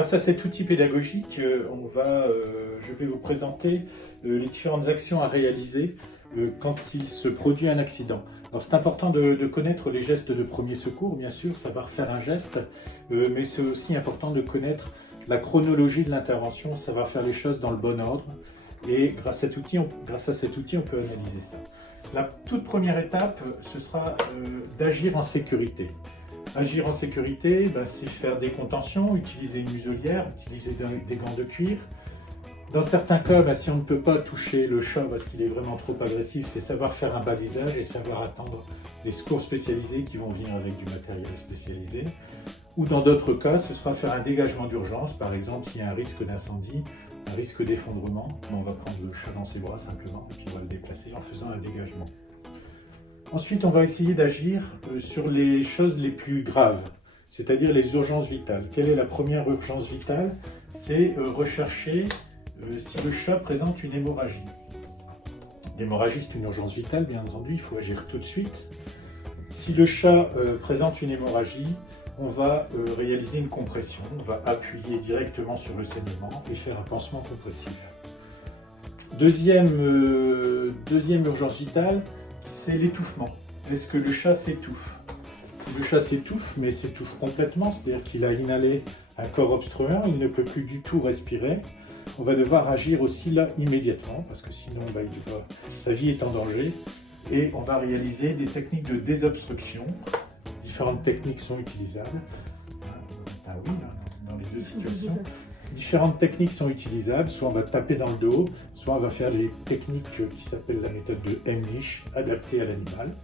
Grâce à cet outil pédagogique, je vais vous présenter les différentes actions à réaliser quand il se produit un accident. Alors c'est important de connaître les gestes de premier secours, bien sûr, savoir faire un geste, mais c'est aussi important de connaître la chronologie de l'intervention, savoir faire les choses dans le bon ordre. Et grâce à cet outil, on peut analyser ça. La toute première étape, ce sera d'agir en sécurité. Agir en sécurité, c'est faire des contentions, utiliser une muselière, utiliser des gants de cuir. Dans certains cas, si on ne peut pas toucher le chat parce qu'il est vraiment trop agressif, c'est savoir faire un balisage et savoir attendre les secours spécialisés qui vont venir avec du matériel spécialisé. Ou dans d'autres cas, ce sera faire un dégagement d'urgence, par exemple s'il y a un risque d'incendie, un risque d'effondrement, on va prendre le chat dans ses bras simplement et puis on va le déplacer en faisant un dégagement. Ensuite, on va essayer d'agir sur les choses les plus graves, c'est-à-dire les urgences vitales. Quelle est la première urgence vitale? C'est rechercher si le chat présente une hémorragie. L'hémorragie, c'est une urgence vitale, bien entendu, il faut agir tout de suite. Si le chat présente une hémorragie, on va réaliser une compression, on va appuyer directement sur le saignement et faire un pansement compressif. Deuxième urgence vitale, c'est l'étouffement. Est-ce que le chat s'étouffe? Si le chat s'étouffe, mais s'étouffe complètement, c'est-à-dire qu'il a inhalé un corps obstruant, il ne peut plus du tout respirer, on va devoir agir aussi là immédiatement, parce que sinon sa vie est en danger, et on va réaliser des techniques de désobstruction. Différentes techniques sont utilisables. Ah oui, dans les deux situations. Différentes techniques sont utilisables, soit on va taper dans le dos, soit on va faire les techniques qui s'appellent la méthode de Heimlich, adaptée à l'animal.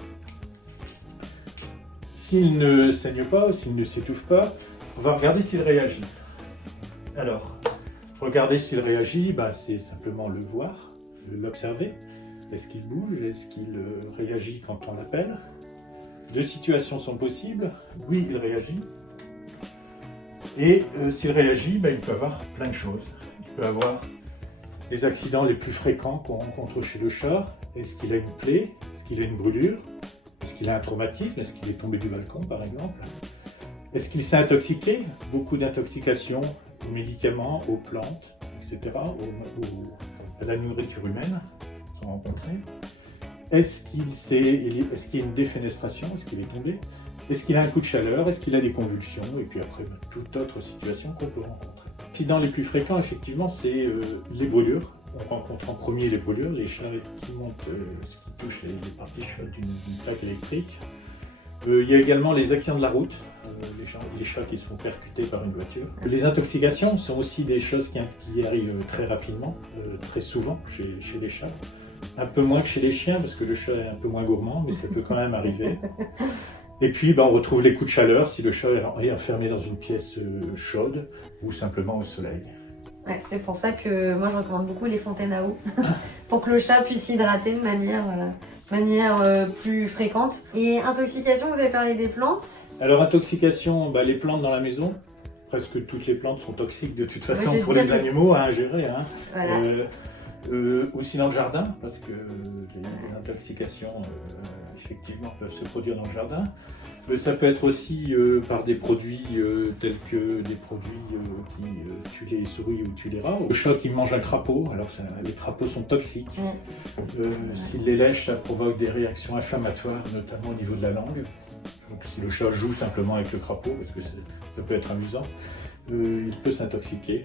S'il ne saigne pas, s'il ne s'étouffe pas, on va regarder s'il réagit. Alors, regarder s'il réagit, c'est simplement le voir, l'observer. Est-ce qu'il bouge? Est-ce qu'il réagit quand on l'appelle? Deux situations sont possibles. Oui, il réagit. Et s'il réagit, il peut avoir plein de choses. Il peut avoir les accidents les plus fréquents qu'on rencontre chez le chat. Est-ce qu'il a une plaie? Est-ce qu'il a une brûlure? Est-ce qu'il a un traumatisme? Est-ce qu'il est tombé du balcon, par exemple? Est-ce qu'il s'est intoxiqué? Beaucoup d'intoxications aux médicaments, aux plantes, etc., à la nourriture humaine sont rencontrées. Est-ce qu'il y a une défenestration? Est-ce qu'il est tombé? Est-ce qu'il a un coup de chaleur? Est-ce qu'il a des convulsions? Et puis après, toute autre situation qu'on peut rencontrer. Les accidents les plus fréquents, effectivement, c'est les brûlures. On rencontre en premier les brûlures, les chats qui touchent les parties chaudes d'une plaque électrique. Il y a également les accidents de la route, les chats qui se font percuter par une voiture. Les intoxications sont aussi des choses qui arrivent très rapidement, très souvent chez les chats. Un peu moins que chez les chiens, parce que le chat est un peu moins gourmand, mais ça peut quand même arriver. Et puis, on retrouve les coups de chaleur si le chat est enfermé dans une pièce chaude ou simplement au soleil. Ouais, c'est pour ça que moi je recommande beaucoup les fontaines à eau, pour que le chat puisse s'hydrater de manière plus fréquente. Et intoxication, vous avez parlé des plantes. Alors intoxication, les plantes dans la maison. Presque toutes les plantes sont toxiques de toute façon pour les animaux à ingérer. Voilà. Aussi dans le jardin, parce que les intoxications effectivement peuvent se produire dans le jardin. Ça peut être aussi par des produits tels que des produits qui tuent les souris ou tuent les rats. Le chat qui mange un crapaud, alors les crapauds sont toxiques. S'il les lèche, ça provoque des réactions inflammatoires, notamment au niveau de la langue. Donc si le chat joue simplement avec le crapaud, parce que ça peut être amusant, il peut s'intoxiquer.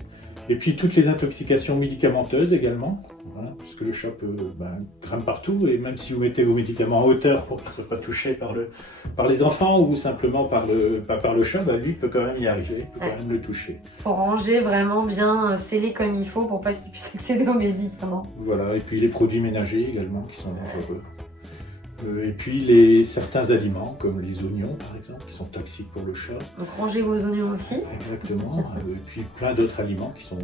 Et puis toutes les intoxications médicamenteuses également, parce que le chat grimpe partout, et même si vous mettez vos médicaments en hauteur pour qu'il ne soit pas touché par les enfants ou simplement par le chat, lui il peut quand même y arriver, il peut quand même le toucher. Il faut ranger vraiment bien scellé comme il faut pour pas qu'il puisse accéder aux médicaments. Voilà, et puis les produits ménagers également qui sont dangereux. Et puis certains aliments, comme les oignons par exemple, qui sont toxiques pour le chat. Donc rangez vos oignons aussi. Exactement. Et puis plein d'autres aliments qui sont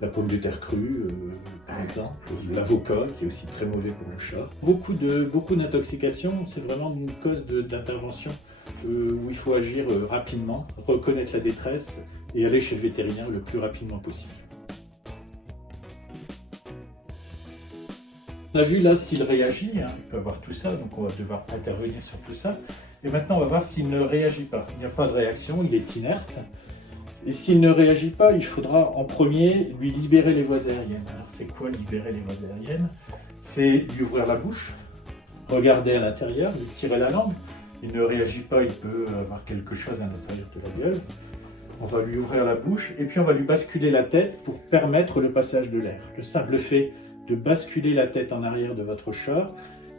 la pomme de terre crue, par exemple, l'avocat qui est aussi très mauvais pour le chat. Beaucoup d'intoxications, c'est vraiment une cause d'intervention où il faut agir rapidement, reconnaître la détresse et aller chez le vétérinaire le plus rapidement possible. On a vu là s'il réagit, il peut avoir tout ça, donc on va devoir intervenir sur tout ça. Et maintenant on va voir s'il ne réagit pas. Il n'y a pas de réaction, il est inerte. Et s'il ne réagit pas, il faudra en premier lui libérer les voies aériennes. Alors c'est quoi libérer les voies aériennes? C'est lui ouvrir la bouche, regarder à l'intérieur, lui tirer la langue. Il ne réagit pas, il peut avoir quelque chose à l'intérieur de la gueule. On va lui ouvrir la bouche et puis on va lui basculer la tête pour permettre le passage de l'air. Le simple fait de basculer la tête en arrière de votre chat,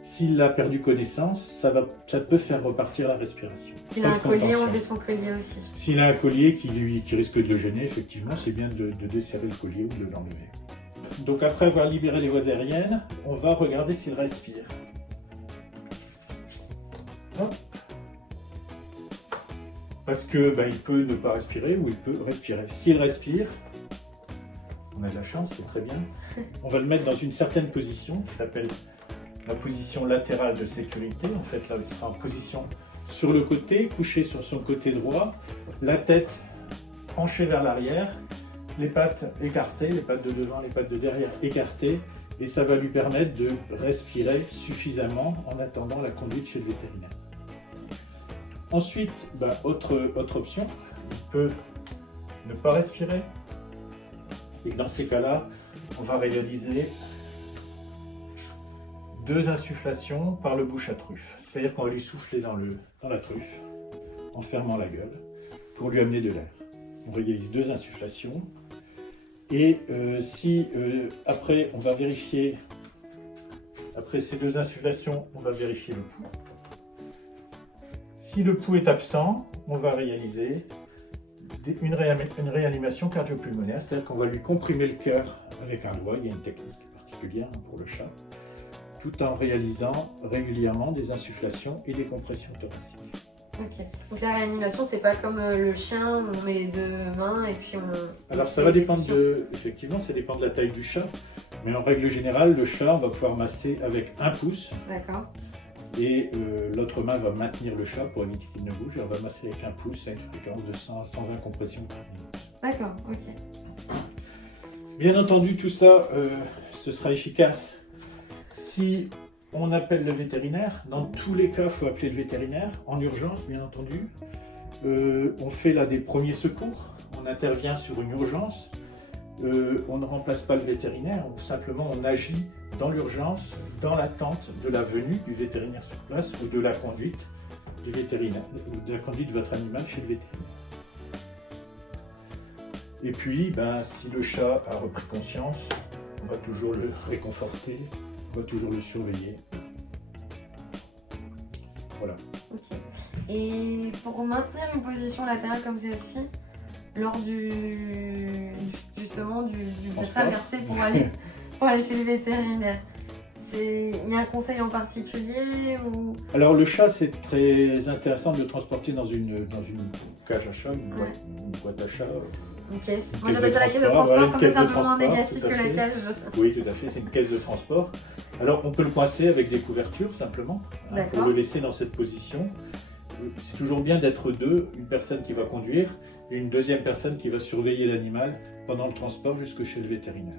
s'il a perdu connaissance, ça peut faire repartir la respiration. S'il a un collier, enlever son collier aussi. S'il a un collier qui risque de le gêner, effectivement, c'est bien de desserrer le collier ou de l'enlever. Donc après avoir libéré les voies aériennes, on va regarder s'il respire. Hop. Parce que il peut ne pas respirer ou il peut respirer. S'il respire, on a de la chance, c'est très bien. On va le mettre dans une certaine position qui s'appelle la position latérale de sécurité. En fait, là, il sera en position sur le côté, couché sur son côté droit, la tête penchée vers l'arrière, les pattes écartées, les pattes de devant, les pattes de derrière écartées, et ça va lui permettre de respirer suffisamment en attendant la conduite chez le vétérinaire. Ensuite, autre option, il peut ne pas respirer. Et dans ces cas-là, on va réaliser 2 insufflations par le bouche à truffe. C'est-à-dire qu'on va lui souffler dans la truffe, en fermant la gueule, pour lui amener de l'air. On réalise 2 insufflations. Et après, on va vérifier, après ces 2 insufflations, on va vérifier le pouls. Si le pouls est absent, on va réaliser une réanimation cardio-pulmonaire, c'est-à-dire qu'on va lui comprimer le cœur avec un doigt, il y a une technique particulière pour le chat, tout en réalisant régulièrement des insufflations et des compressions thoraciques. Ok. Donc la réanimation, c'est pas comme le chien, on met les 2 mains et puis on... Alors ça va dépendre effectivement, ça dépend de la taille du chat, mais en règle générale, le chat, on va pouvoir masser avec 1 pouce. D'accord. Et l'autre main va maintenir le chat pour éviter qu'il ne bouge, et on va masser avec 1 pouce à une fréquence de 100 à 120 compressions par minute. D'accord, ok. Bien entendu, tout ça, ce sera efficace si on appelle le vétérinaire. Dans tous les cas, il faut appeler le vétérinaire, en urgence, bien entendu. On fait là des premiers secours, on intervient sur une urgence. On ne remplace pas le vétérinaire, simplement on agit dans l'urgence, dans l'attente de la venue du vétérinaire sur place ou de la conduite du vétérinaire, ou de la conduite de votre animal chez le vétérinaire. Et puis, si le chat a repris conscience, on va toujours le réconforter, on va toujours le surveiller. Voilà. Ok. Et pour maintenir une position latérale comme celle-ci, lors justement du traversée pour aller chez le vétérinaire, il y a un conseil en particulier ou... Alors le chat, c'est très intéressant de le transporter dans une cage à chat, une boîte à chat. Une caisse. Moi j'appelle ça la caisse de transport, comme c'est un peu moins négatif que la cage. Oui, tout à fait, c'est une caisse de transport. Alors on peut le coincer avec des couvertures simplement, pour le laisser dans cette position. C'est toujours bien d'être 2, une personne qui va conduire et une deuxième personne qui va surveiller l'animal pendant le transport jusque chez le vétérinaire.